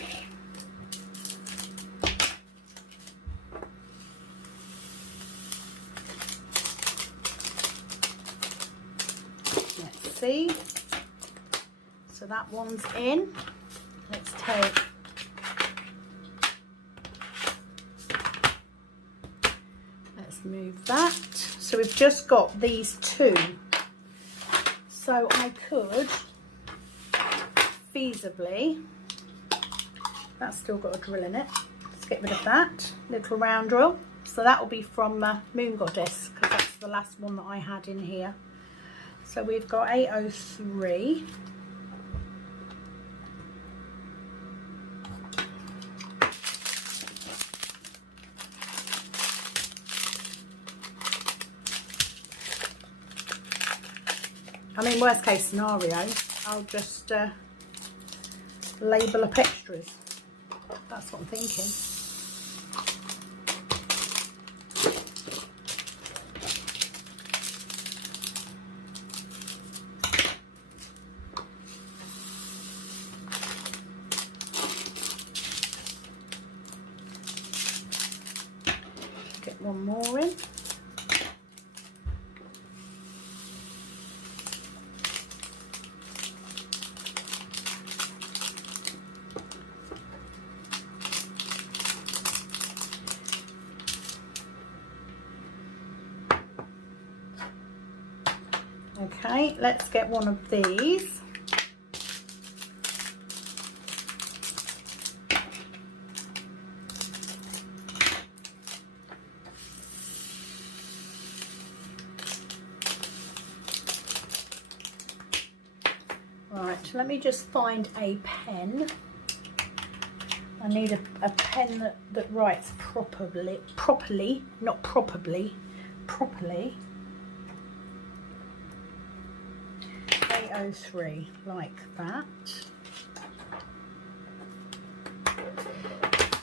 Let's see. So that one's in. Let's take move that. So we've just got these 2. So I could feasibly, that's still got a drill in it. Let's get rid of that little round drill. So that will be from Moon Goddess, because that's the last one that I had in here. So we've got 803. I mean, worst case scenario, I'll just label up extras. That's what I'm thinking. Get one more in. Okay, let's get one of these. Right, let me just find a pen. I need a pen that writes properly, not probably, properly. A03, like that.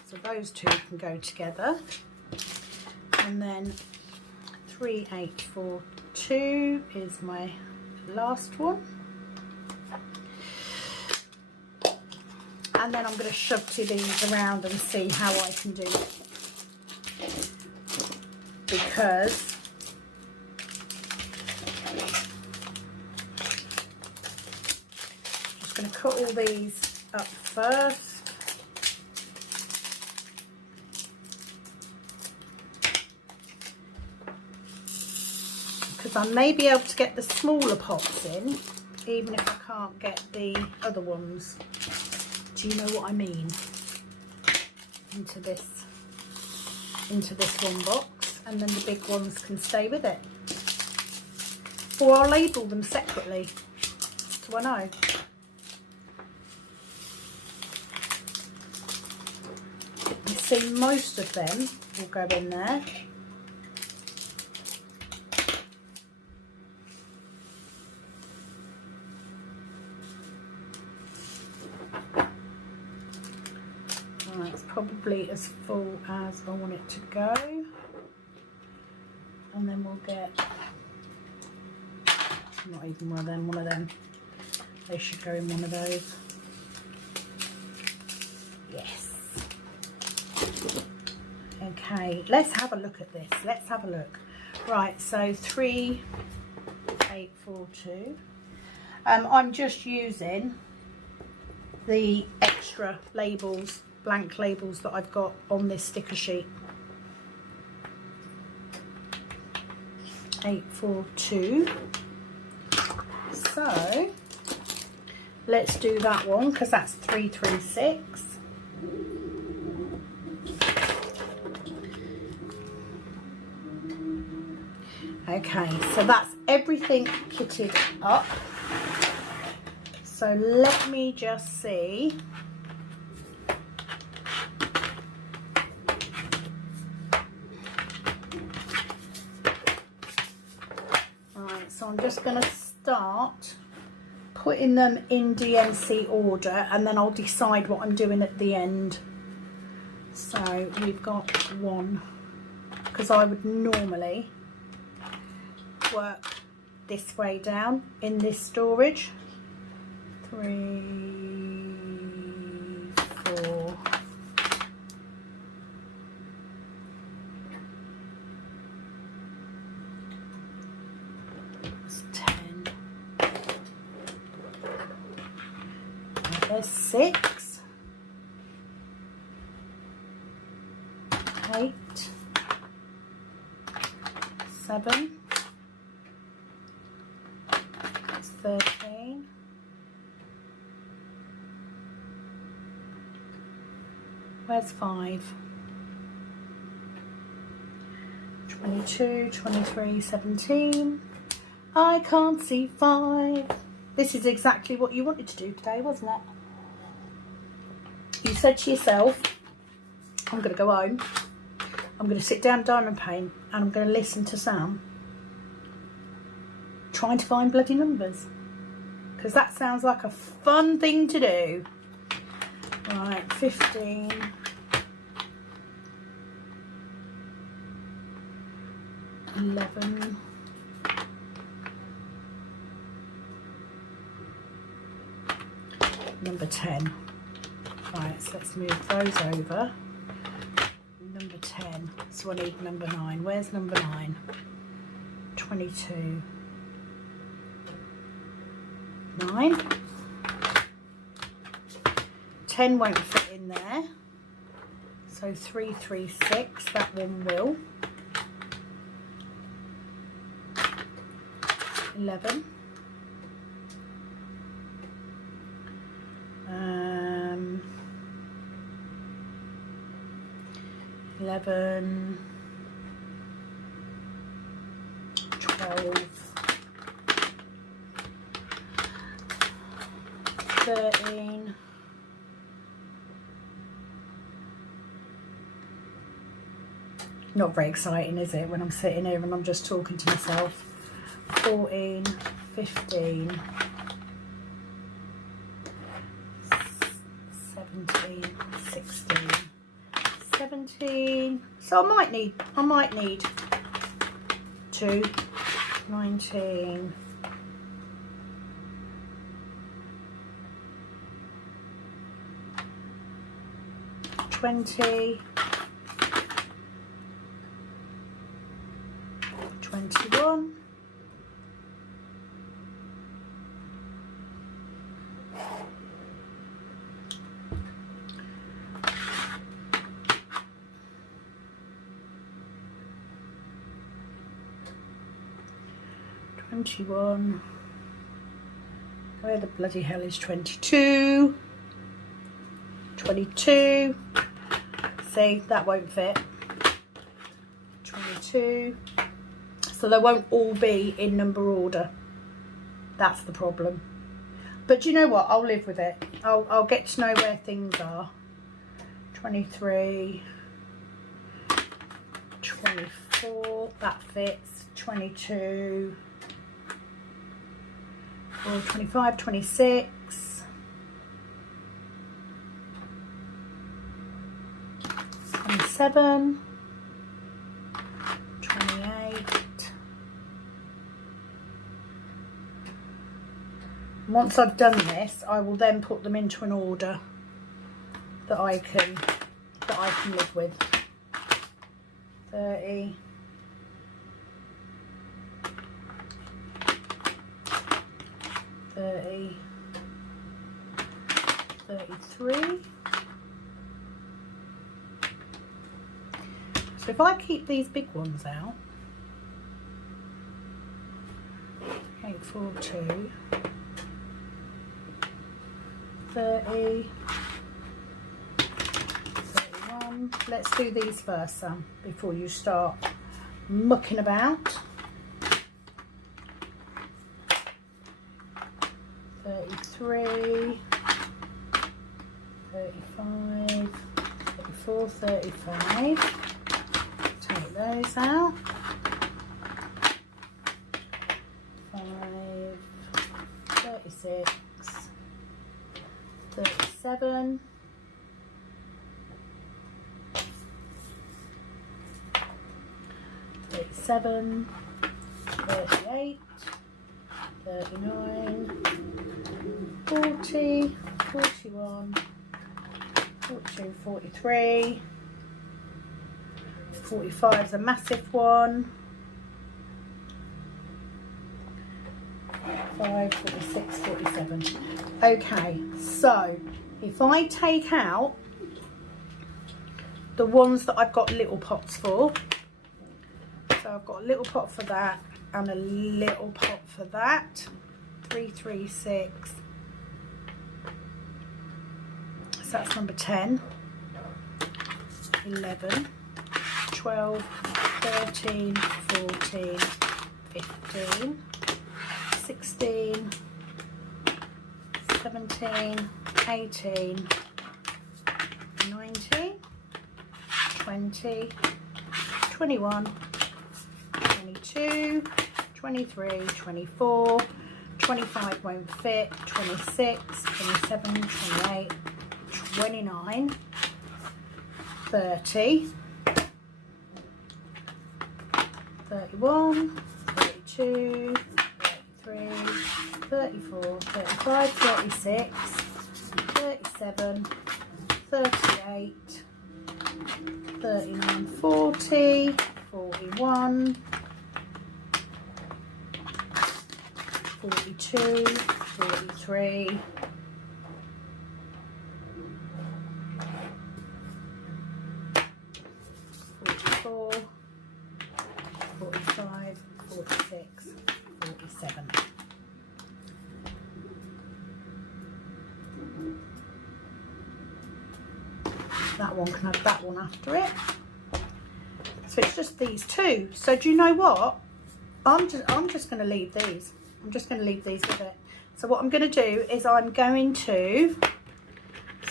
So those two can go together. And then 3842 is my last one. And then I'm going to shove two of these around and see how I can do it. Because I'm just going to cut all these up first. Because I may be able to get the smaller pots in, even if I can't get the other ones. Do you know what I mean? Into this one box, and then the big ones can stay with it. Or I'll label them separately. Do I know? You see, most of them will go in there. It's probably as full as I want it to go, and then we'll get not even one of them. They should go in one of those. Yes. Okay, let's have a look at this. Let's have a look. Right, so 3842. I'm just using the extra labels, blank labels that I've got on this sticker sheet. 842. So let's do that one because that's 336. Okay, so that's everything kitted up. So let me just see. Right, so I'm just going to start putting them in DMC order, and then I'll decide what I'm doing at the end. So we've got one, because I would normally work this way down in this storage. 3, 4. That's 10. There's 6. 8. 7. 13. Where's 5? 22, 23, 17. I can't see 5. This is exactly what you wanted to do today, wasn't it? You said to yourself, I'm going to go home, I'm going to sit down diamond paint, and I'm going to listen to Sam trying to find bloody numbers. Because that sounds like a fun thing to do. Right, 15. $11. Number 10. Right, so let's move those over. Number 10. So I need number 9. Where's number 9? 22. 9. 10 won't fit in there. So 336, that one will. 11. 11, 12, 13, not very exciting, is it, when I'm sitting here and I'm just talking to myself. 14, 15, 17, 16, 17. So I might need 2, 19, 20, 21, 21, where the bloody hell is 22, 22, see, that won't fit, 22, so they won't all be in number order, that's the problem. But do you know what, I'll live with it. I'll get to know where things are. 23, 24, that fits, 22, 25, 26, 27, 28. Once I've done this, I will then put them into an order that I can live with. 30, 30, 33. So if I keep these big ones out, 8, 4, 2, 30, 31. Let's do these first, Sam, before you start mucking about. 33, 35, 34, 35. Take those out. 5, 36, 37, 37, 38, 39, 40, 41, 42, 43, 45 is a massive one, 45, 46, 47. Okay, so if I take out the ones that I've got little pots for, so I've got a little pot for that and a little pot for that, 3, 3, 6, so that's number 10, 11, 12, 13, 14, 15, 16, 17, 18, 19, 20, 21, 22, 23, 24, 25 won't fit, 26, 27, 28, 29, 30, 31, 32, 33, 34, 35, 36, 37, 38, 39, 40, 41, 42, 43, 44, 45, 46, 47. That one can have that one after it. So it's just these two. So do you know what? I'm just going to leave these. I'm just going to leave these with it. So what I'm going to do is I'm going to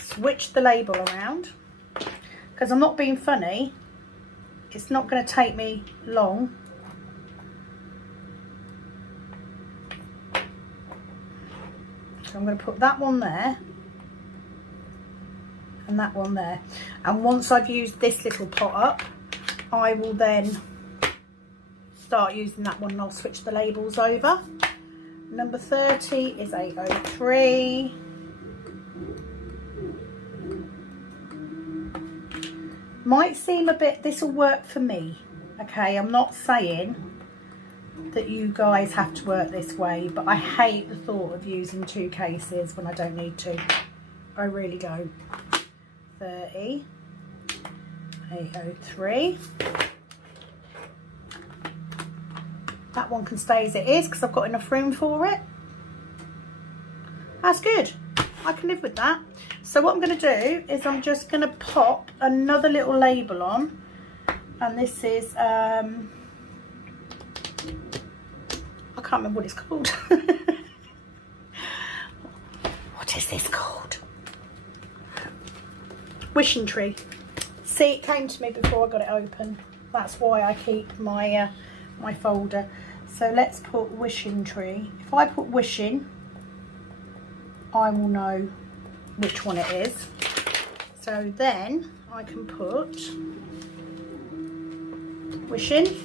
switch the label around, because I'm not being funny. It's not going to take me long. So I'm going to put that one there and that one there. And once I've used this little pot up, I will then start using that one and I'll switch the labels over. Number 30 is 803. Might seem a bit, this will work for me, okay? I'm not saying that you guys have to work this way, but I hate the thought of using 2 cases when I don't need to. I really don't. 30, 803. That one can stay as it is because I've got enough room for it. That's good. I can live with that. So what I'm going to do is I'm just going to pop another little label on. And this is, I can't remember what it's called. What is this called? Wishing tree. See, it came to me before I got it open. That's why I keep my my folder. So let's put wishing tree. If I put wishing, I will know which one it is. So then I can put wishing,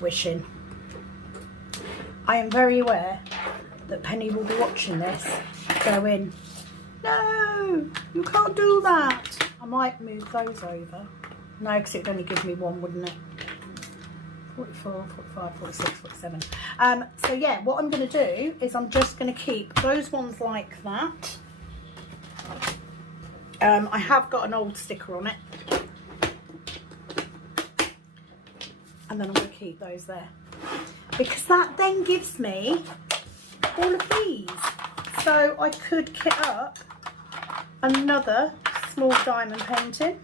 wishing. I am very aware that Penny will be watching this going, no, you can't do that. I might move those over. No, because it would only give me one, wouldn't it? 44, 45, 46, 47. So yeah, what I'm going to do is I'm just going to keep those ones like that. I have got an old sticker on it. And then I'm going to keep those there. Because that then gives me all of these. So I could kit up another small diamond painting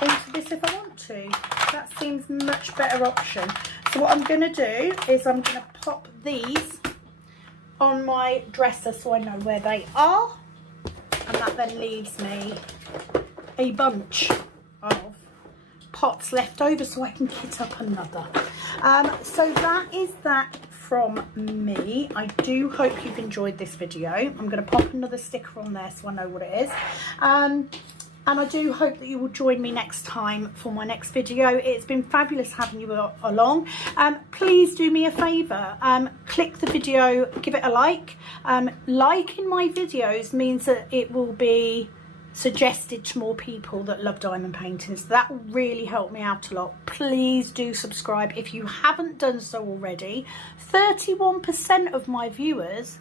into this if I want to. That seems much better option. So what I'm going to do is I'm going to pop these on my dresser so I know where they are, and that then leaves me a bunch of pots left over so I can kit up another. So that is that from me. I do hope you've enjoyed this video. I'm going to pop another sticker on there so I know what it is. And I do hope that you will join me next time for my next video. It's been fabulous having you along. Please do me a favour. Click the video, give it a like. Liking my videos means that it will be suggested to more people that love diamond paintings. That will really help me out a lot. Please do subscribe if you haven't done so already. 31% of my viewers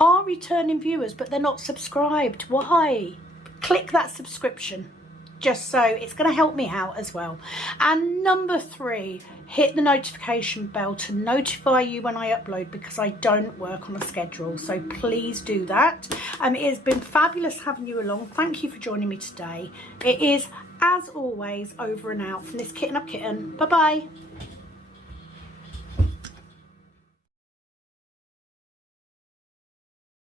are returning viewers, but they're not subscribed. Why? Click that subscription, just so it's going to help me out as well. And number 3, hit the notification bell to notify you when I upload, because I don't work on a schedule. So please do that. It has been fabulous having you along. Thank you for joining me today. It is, as always, over and out from this Kitten Up Kitten. Bye bye.